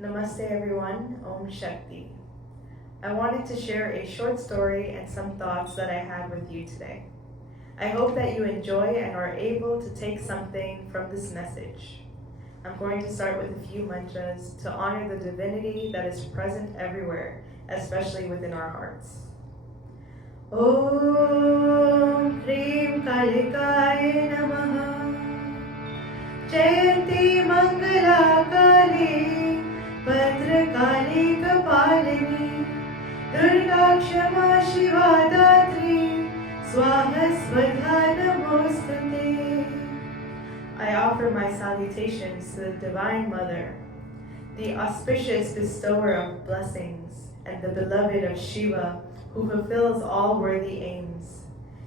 Namaste everyone, Om Shakti. I wanted to share a short story and some thoughts that I had with you today. I hope that you enjoy and are able to take something from this message. I'm going to start with a few mantras to honor the divinity that is present everywhere, especially within our hearts. Om Krim Kalikaya Namaha Jayanti Mangala Kali Bhadrakali Kapalini Durga Kshama Shiva Datri Swaha Svadha Namostate. I offer my salutations to the Divine Mother, the auspicious bestower of blessings, and the beloved of Shiva, who fulfills all worthy aims.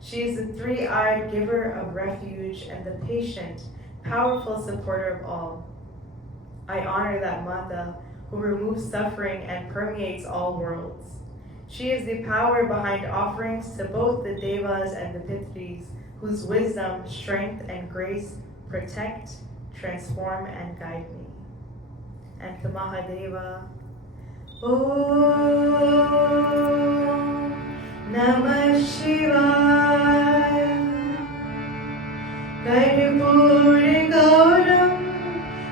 She is the three-eyed giver of refuge and the patient, powerful supporter of all. I honor that Mata who removes suffering and permeates all worlds. She is the power behind offerings to both the Devas and the Pitris, whose wisdom, strength, and grace protect, transform, and guide me. And to Mahadeva, Om Namah Shivaya Karpura Gauram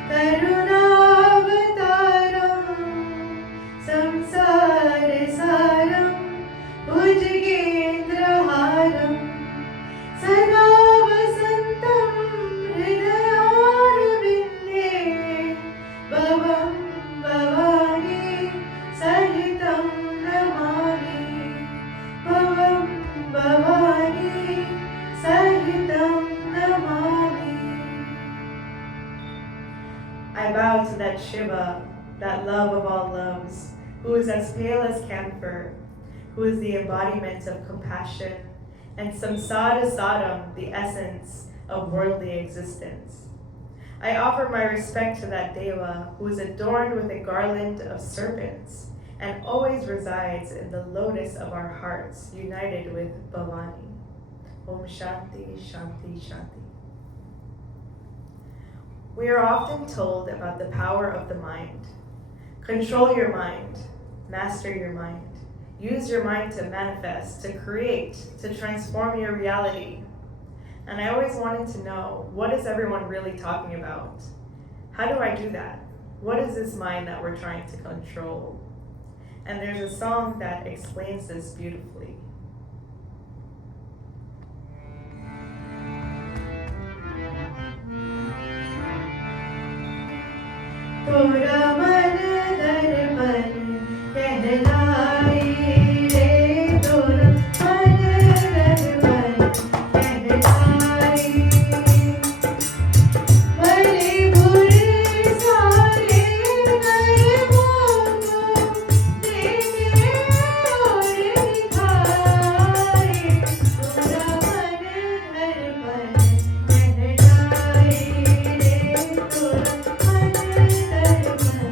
Karunavataram Samsara Saram Bhujagendraharam Sada Vasantam Hridayarvinde Bhavam Bhavani Sahitam Namami Bhavam Bhavani Sahitam Namami. I bow to that Shiva, that love of all loves, who is as pale as camphor, who is the embodiment of compassion, and samsara sadam, the essence of worldly existence. I offer my respect to that Deva, who is adorned with a garland of serpents, and always resides in the lotus of our hearts, united with Bhavani. Om Shanti, Shanti, Shanti. We are often told about the power of the mind. Control your mind, master your mind. Use your mind to manifest, to create, to transform your reality. And I always wanted to know, what is everyone really talking about? How do I do that? What is this mind that we're trying to control? And there's a song that explains this beautifully. Tora man darpan kehlai re, tora man darpan kehlai. Bale bure sare gaye momo, dekhe aur dikhai. Tora man darpan kehlai re, tora man darpan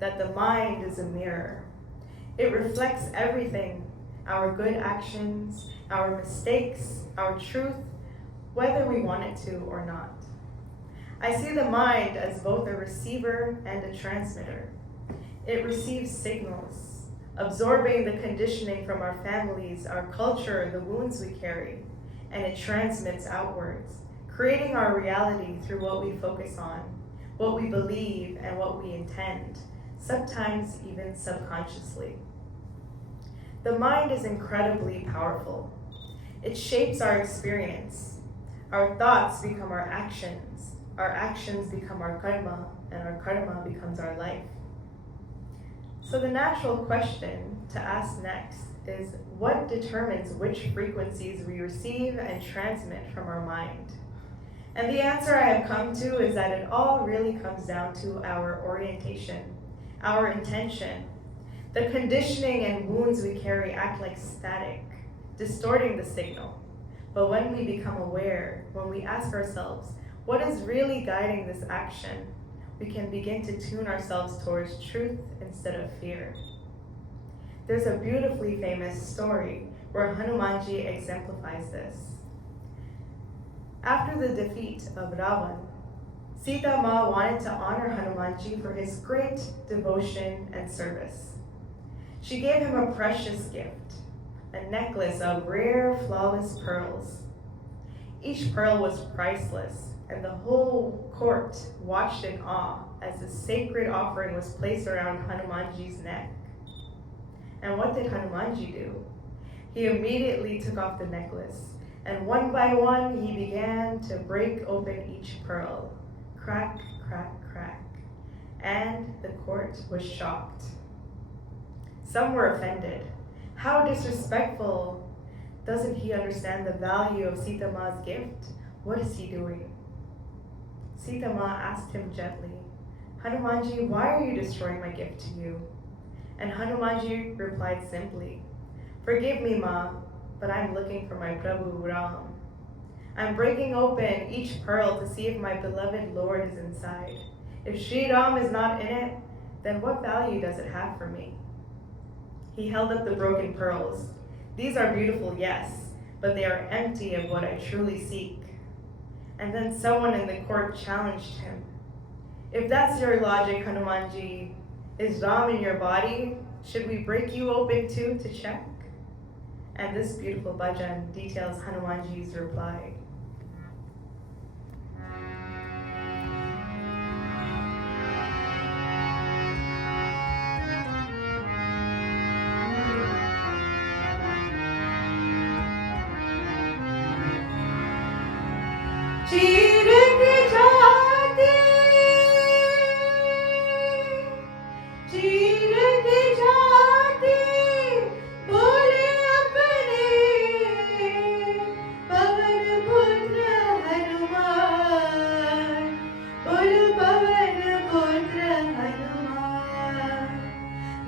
that the mind is a mirror. It reflects everything, our good actions, our mistakes, our truth, whether we want it to or not. I see the mind as both a receiver and a transmitter. It receives signals, absorbing the conditioning from our families, our culture, the wounds we carry, and it transmits outwards, creating our reality through what we focus on, what we believe, and what we intend, sometimes even subconsciously. The mind is incredibly powerful. It shapes our experience. Our thoughts become our actions become our karma, and our karma becomes our life. So the natural question to ask next is, what determines which frequencies we receive and transmit from our mind? And the answer I have come to is that it all really comes down to our orientation, our intention. The conditioning and wounds we carry act like static, distorting the signal. But when we become aware, when we ask ourselves, what is really guiding this action, we can begin to tune ourselves towards truth instead of fear. There's a beautifully famous story where Hanumanji exemplifies this. After the defeat of Ravan, Sita Ma wanted to honor Hanumanji for his great devotion and service. She gave him a precious gift, a necklace of rare, flawless pearls. Each pearl was priceless, and the whole court watched in awe as the sacred offering was placed around Hanumanji's neck. And what did Hanumanji do? He immediately took off the necklace, and one by one he began to break open each pearl. Crack, crack, crack. And the court was shocked. Some were offended. How disrespectful! Doesn't he understand the value of Sita Ma's gift? What is he doing? Sita Ma asked him gently, Hanumanji, why are you destroying my gift to you? And Hanumanji replied simply, forgive me, Ma, but I'm looking for my Prabhu Ram. I'm breaking open each pearl to see if my beloved Lord is inside. If Sri Ram is not in it, then what value does it have for me? He held up the broken pearls. These are beautiful, yes, but they are empty of what I truly seek. And then someone in the court challenged him. If that's your logic, Hanumanji, is Ram in your body? Should we break you open too to check? And this beautiful bhajan details Hanumanji's reply. चीर के जाते बोले अपने पवन पुत्र हनुमान, बोल पवन पुत्र हनुमान,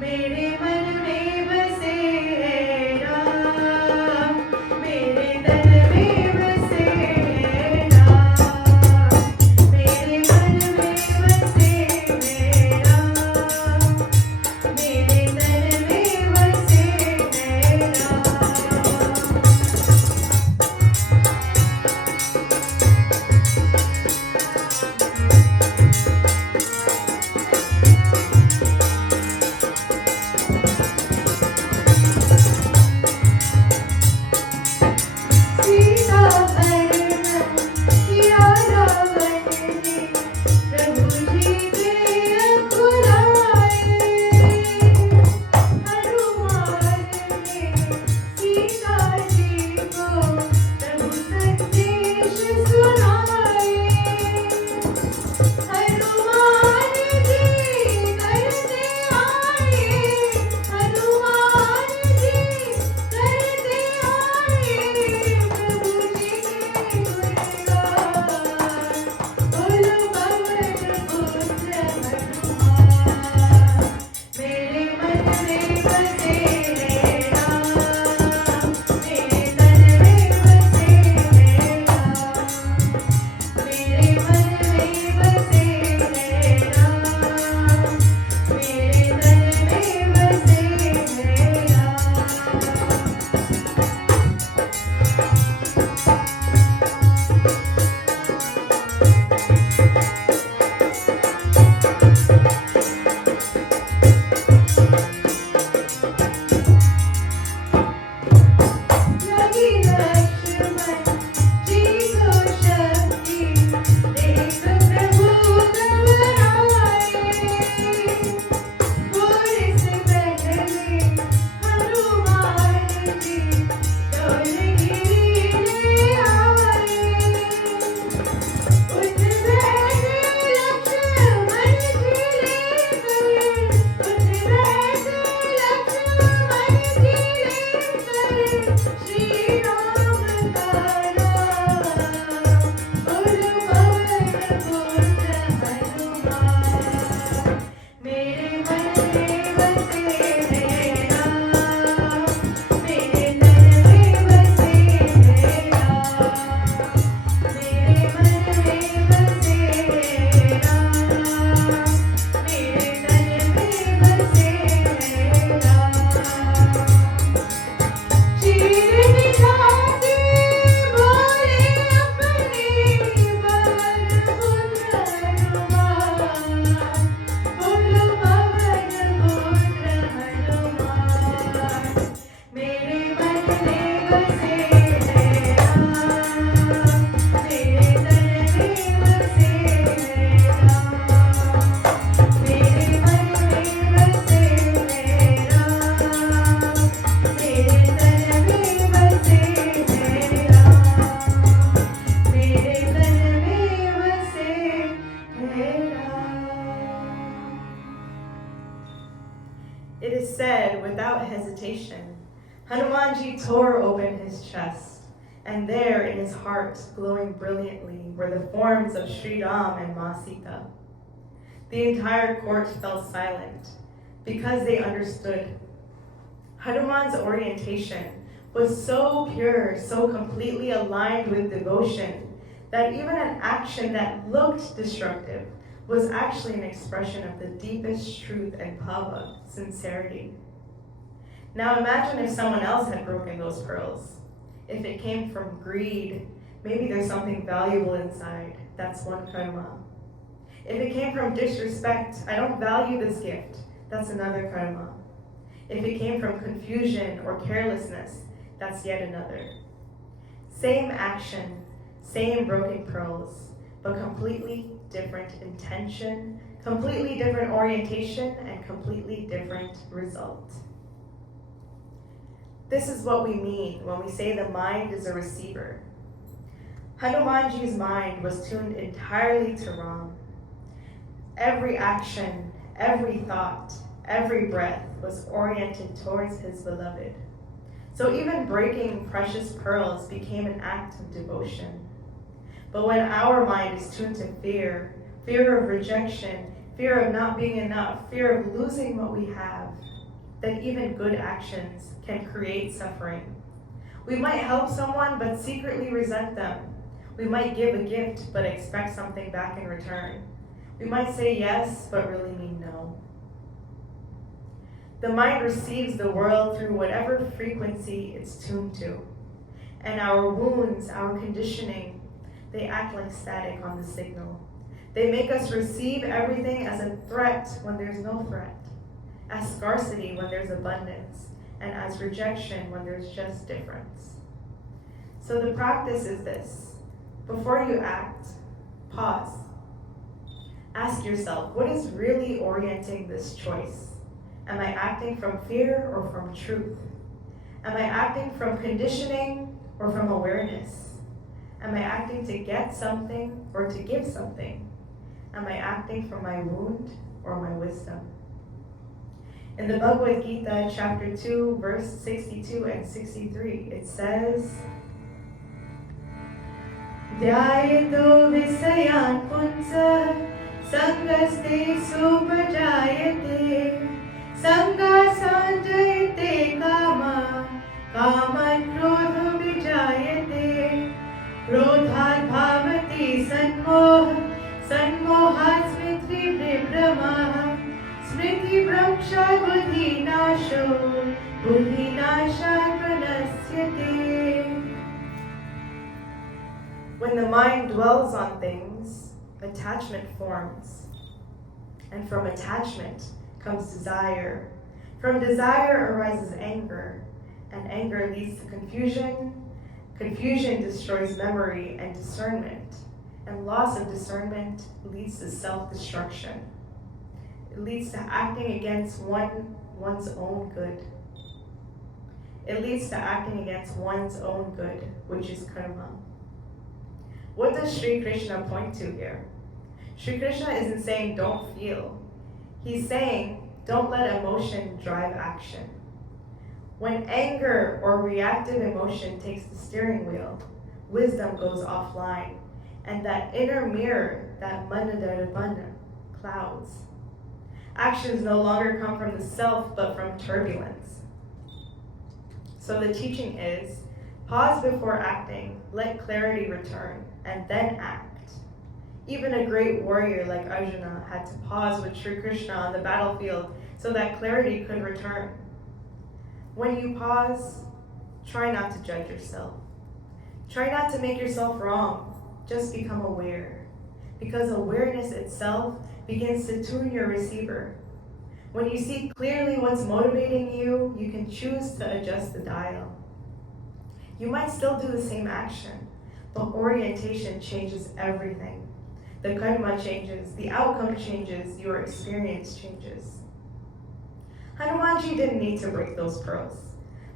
मेरे मन में बसे राम, मेरे तन में बसे Ram. Hanumanji tore open his chest, and there in his heart, glowing brilliantly, were the forms of Sri Ram and Ma Sita. The entire court fell silent because they understood. Hanuman's orientation was so pure, so completely aligned with devotion, that even an action that looked destructive was actually an expression of the deepest truth and bhava, sincerity. Now imagine if someone else had broken those pearls. If it came from greed, maybe there's something valuable inside. That's one karma. If it came from disrespect, I don't value this gift. That's another karma. If it came from confusion or carelessness, that's yet another. Same action, same broken pearls, but completely different intention, completely different orientation, and completely different result. This is what we mean when we say the mind is a receiver. Hanumanji's mind was tuned entirely to Ram. Every action, every thought, every breath was oriented towards his beloved. So even breaking precious pearls became an act of devotion. But when our mind is tuned to fear, fear of rejection, fear of not being enough, fear of losing what we have, then even good actions can create suffering. We might help someone but secretly resent them. We might give a gift but expect something back in return. We might say yes but really mean no. The mind receives the world through whatever frequency it's tuned to. And our wounds, our conditioning, they act like static on the signal. They make us receive everything as a threat when there's no threat, as scarcity when there's abundance, and as rejection when there's just difference. So the practice is this. Before you act, pause. Ask yourself, what is really orienting this choice? Am I acting from fear or from truth? Am I acting from conditioning or from awareness? Am I acting to get something or to give something? Am I acting from my wound or my wisdom? In the Bhagavad Gita, chapter 2, verse 62 and 63, it says, Dhyayato visayan punsa sangaste supajayate sanga sanjayate kama kaman krodho vijayate krodhat bhavati sanmohat smriti vibrama smriti bramsha buddhi nasho buddhi nasha pranasyate. When the mind dwells on things, attachment forms. And from attachment comes desire. From desire arises anger, and anger leads to confusion. Confusion destroys memory and discernment, and loss of discernment leads to self-destruction. It leads to acting against one's own good. It leads to acting against one's own good, which is karma. What does Sri Krishna point to here? Sri Krishna isn't saying don't feel. He's saying don't let emotion drive action. When anger or reactive emotion takes the steering wheel, wisdom goes offline, and that inner mirror, that manadharabana, clouds. Actions no longer come from the self, but from turbulence. So the teaching is, pause before acting, let clarity return, and then act. Even a great warrior like Arjuna had to pause with Sri Krishna on the battlefield so that clarity could return. When you pause, try not to judge yourself. Try not to make yourself wrong. Just become aware. Because awareness itself begins to tune your receiver. When you see clearly what's motivating you, you can choose to adjust the dial. You might still do the same action, but orientation changes everything. The karma changes, the outcome changes, your experience changes. Hanumanji didn't need to break those pearls,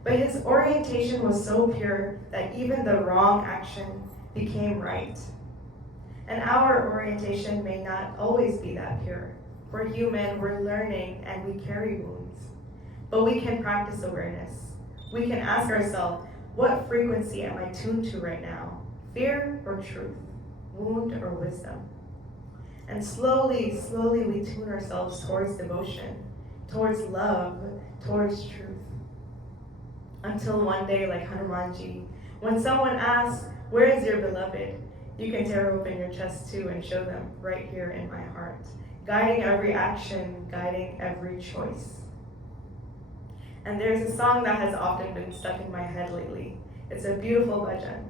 but his orientation was so pure that even the wrong action became right. And our orientation may not always be that pure. We're human, we're learning, and we carry wounds. But we can practice awareness. We can ask ourselves, what frequency am I tuned to right now? Fear or truth? Wound or wisdom? And slowly, slowly we tune ourselves towards devotion, towards love, towards truth. Until one day, like Hanumanji, when someone asks, where is your beloved? You can tear open your chest too and show them right here in my heart, guiding every action, guiding every choice. And there's a song that has often been stuck in my head lately. It's a beautiful bhajan.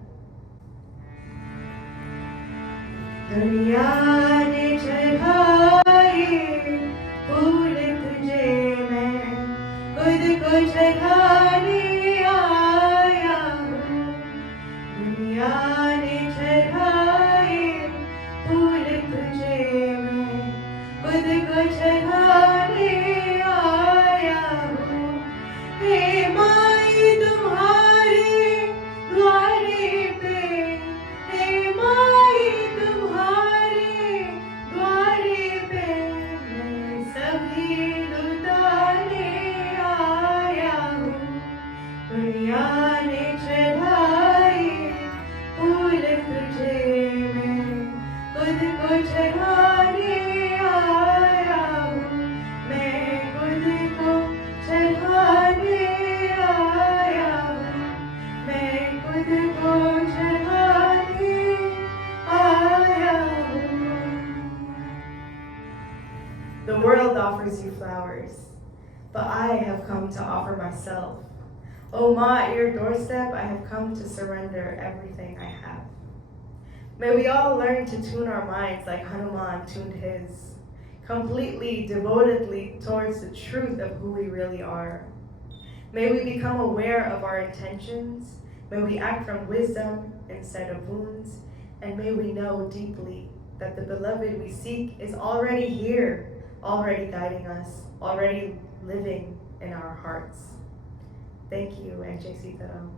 दुनिया ने चढ़ाए फूल तुझे मैं खुद को चढ़ाने आया हूँ दुनिया ने चढ़ाए फूल तुझे मैं खुद को चढ़ाने आया हूँ हे माई तुम्हारे द्वारे पे हे माई तुम्हारे द्वारे पे मैं सभी लुटाने आया हूँ दुनिया ने चढ़ाए फूल तुझे मैं खुद को चढ़ाने आया हूँ मैं खुद को चढ़ाने आया हूँ मैं खुद को चढ़ाने आया हूँ. The world offers you flowers, but I have come to offer myself. Oh Ma, at your doorstep, I have come to surrender everything I have. May we all learn to tune our minds like Hanuman tuned his, completely, devotedly towards the truth of who we really are. May we become aware of our intentions. May we act from wisdom instead of wounds. And may we know deeply that the beloved we seek is already here, already guiding us, already living in our hearts. Thank you, and Jai Sitaram.